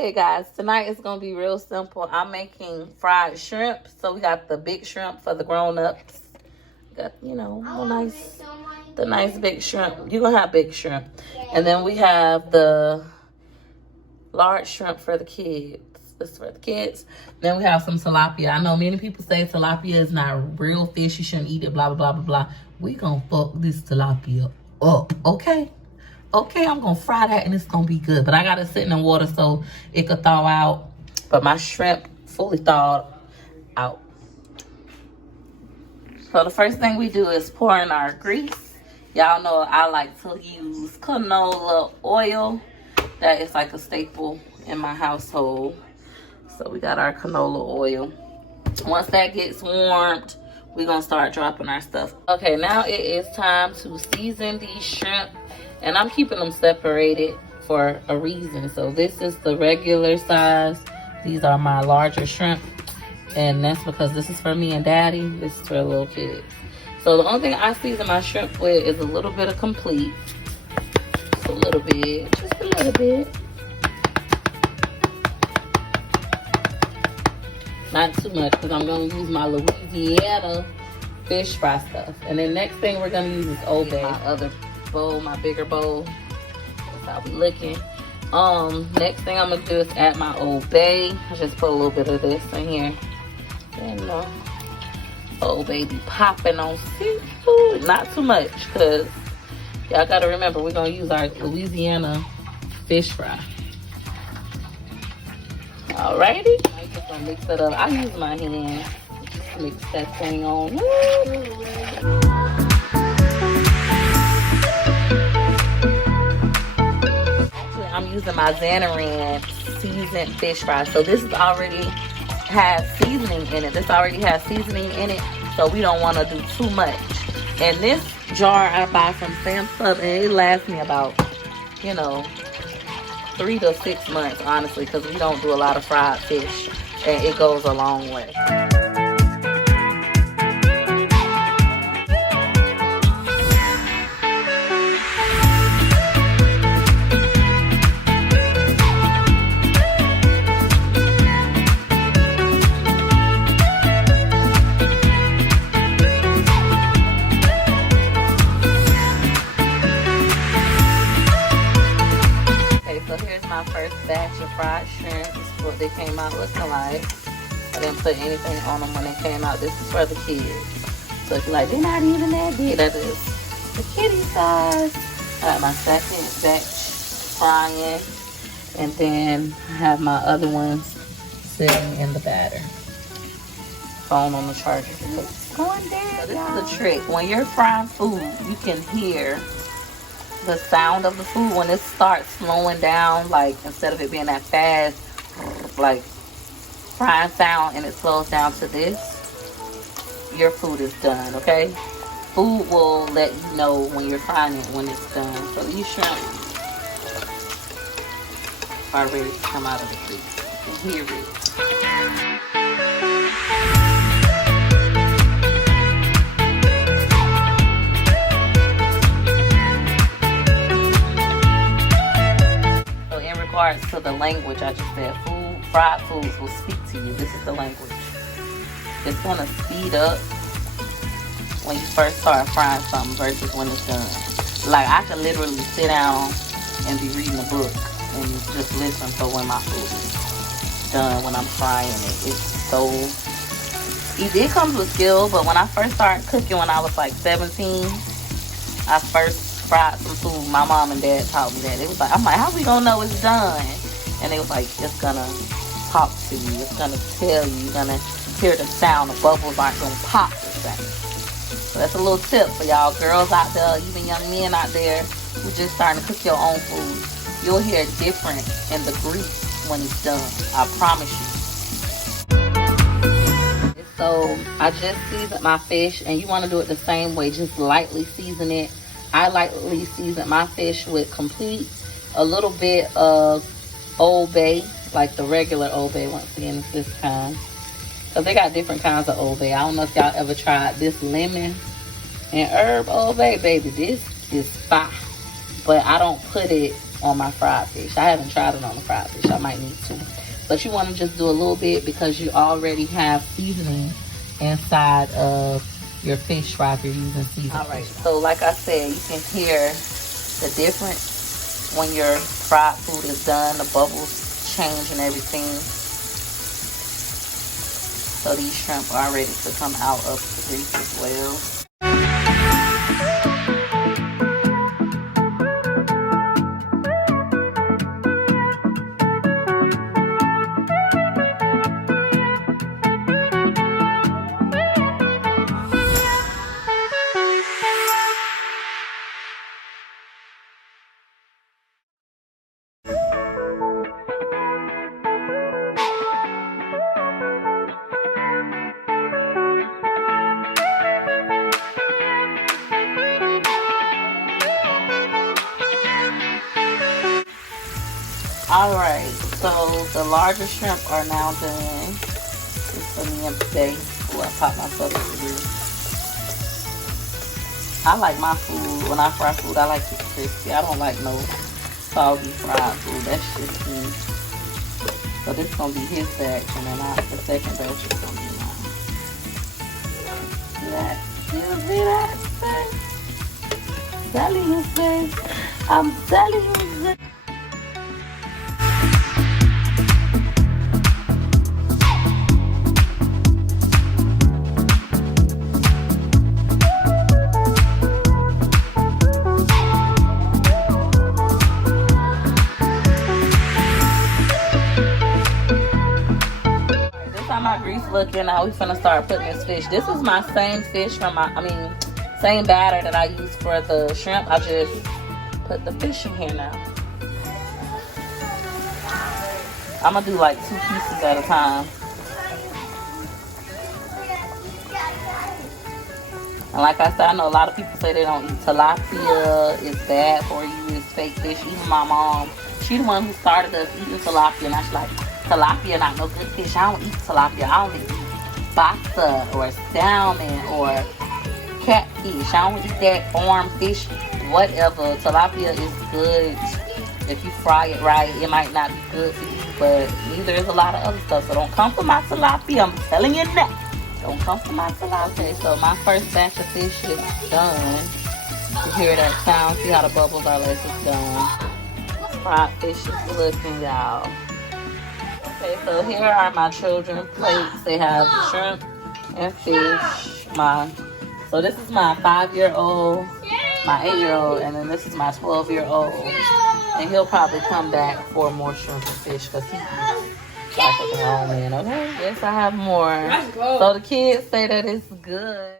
Hey guys, tonight is gonna be real simple. I'm making fried shrimp. So we got the big shrimp for the grown-ups. Got, you know, the nice big shrimp. You're gonna have big shrimp. And then we have the large shrimp for the kids. This is for the kids. Then we have some tilapia. I know many people say tilapia is not real fish. You shouldn't eat it, blah, blah, blah, blah, blah. We gonna fuck this tilapia up, okay? Okay, I'm gonna fry that and it's gonna be good. But I got it sitting in water so it could thaw out. But my shrimp fully thawed out. So the first thing we do is pour in our grease. Y'all know I like to use canola oil. That is like a staple in my household. So we got our canola oil. Once that gets warmed, we're gonna start dropping our stuff. Okay, now it is time to season these shrimp. And I'm keeping them separated for a reason. So this is the regular size. These are my larger shrimp. And that's because this is for me and daddy. This is for little kids. So the only thing I season my shrimp with is a little bit of complete. Just a little bit. Just a little bit. Not too much because I'm going to use my Louisiana fish fry stuff. And then next thing we're going to use is Old Bay. My other bowl, my bigger bowl. That's how we looking. Next thing I'm gonna do is add my Old Bay. I just put a little bit of this in here. And Old Bay be popping on seafood. Not too much, cause y'all gotta remember we're gonna use our Louisiana fish fry. Alrighty. I just gonna mix it up. I use my hand to mix that thing on. I'm using my Xanaran seasoned fish fry. So this is already has seasoning in it. This already has seasoning in it. So we don't want to do too much. And this jar I buy from Sam's Club, and it lasts me about, you know, 3 to 6 months, honestly, because we don't do a lot of fried fish. And it goes a long way. My first batch of fried shrimp. This is what they came out looking like. I didn't put anything on them when they came out. This is for the kids. So if you're like, they're not even that big, that is the kitty size. I got my second batch frying. And then I have my other ones sitting in the batter. Phone on the charger because it's going down. So this is the trick. When you're frying food, you can hear the sound of the food when it starts slowing down, like instead of it being that fast, like frying sound, and it slows down to this, your food is done, okay? Food will let you know when you're frying it when it's done. So these shrimp are ready to come out of the freezer. You can hear it. To the language I just said, fried foods will speak to you. This is the language. It's gonna speed up when you first start frying something versus when it's done. Like I could literally sit down and be reading a book and just listen to when my food is done when I'm frying it. It's so easy. It comes with skill, but when I first started cooking when I was like 17, I first fried some food. My mom and dad taught me that. It was like, I'm like, how we gonna know it's done? And it was like, it's gonna talk to you. It's gonna tell you. You're gonna hear the sound. The bubbles aren't gonna pop the same. So that's a little tip for y'all girls out there, even young men out there who just starting to cook your own food. You'll hear a difference in the grease when it's done. I promise you. So I just seasoned my fish, and you want to do it the same way. Just lightly season it. I lightly season my fish with complete, a little bit of Old Bay, like the regular Old Bay. Once again, it's this kind. Because they got different kinds of Old Bay. I don't know if y'all ever tried this lemon and herb Old Bay. Baby, this is fire. But I don't put it on my fried fish. I haven't tried it on the fried fish. I might need to. But you want to just do a little bit because you already have seasoning inside of your fish fry if you're using seasoning. All right, so like I said, you can hear the difference when your fried food is done. The bubbles change and everything. So these shrimp are ready to come out of the grease as well. Alright, so the larger shrimp are now done. Just for me and today. Ooh, I popped myself over here. I like my food, when I fry food, I like it crispy. I don't like no soggy fried food. That's just me. So this is going to be his batch, and then the second batch is going to be mine. You see that? Telling you, sis. I'm telling you, sis. My grease looking. Now we finna start putting this fish. This is my same fish from same batter that I used for the shrimp. I just put the fish in here now. I'm gonna do like 2 pieces at a time. And like I said, I know a lot of people say they don't eat tilapia. It's bad for you. It's fake fish. Even my mom, she the one who started us eating tilapia, and I was like, tilapia not no good fish. I don't eat tilapia. I only eat pasta or salmon or catfish. I don't eat that farm fish. Whatever. Tilapia is good. If you fry it right, it might not be good for you, but neither is a lot of other stuff. So don't come for my tilapia. I'm telling you now. Don't come for my tilapia. So my first batch of fish is done. You hear that sound? See how the bubbles are like it's done. Fried fish is looking, y'all. Okay, so here are my children's plates. They have shrimp and fish. So this is my 5-year-old, my 8-year-old, and then this is my 12-year-old. And he'll probably come back for more shrimp and fish because he eats like a grown man. Okay, yes, I have more. So the kids say that it's good.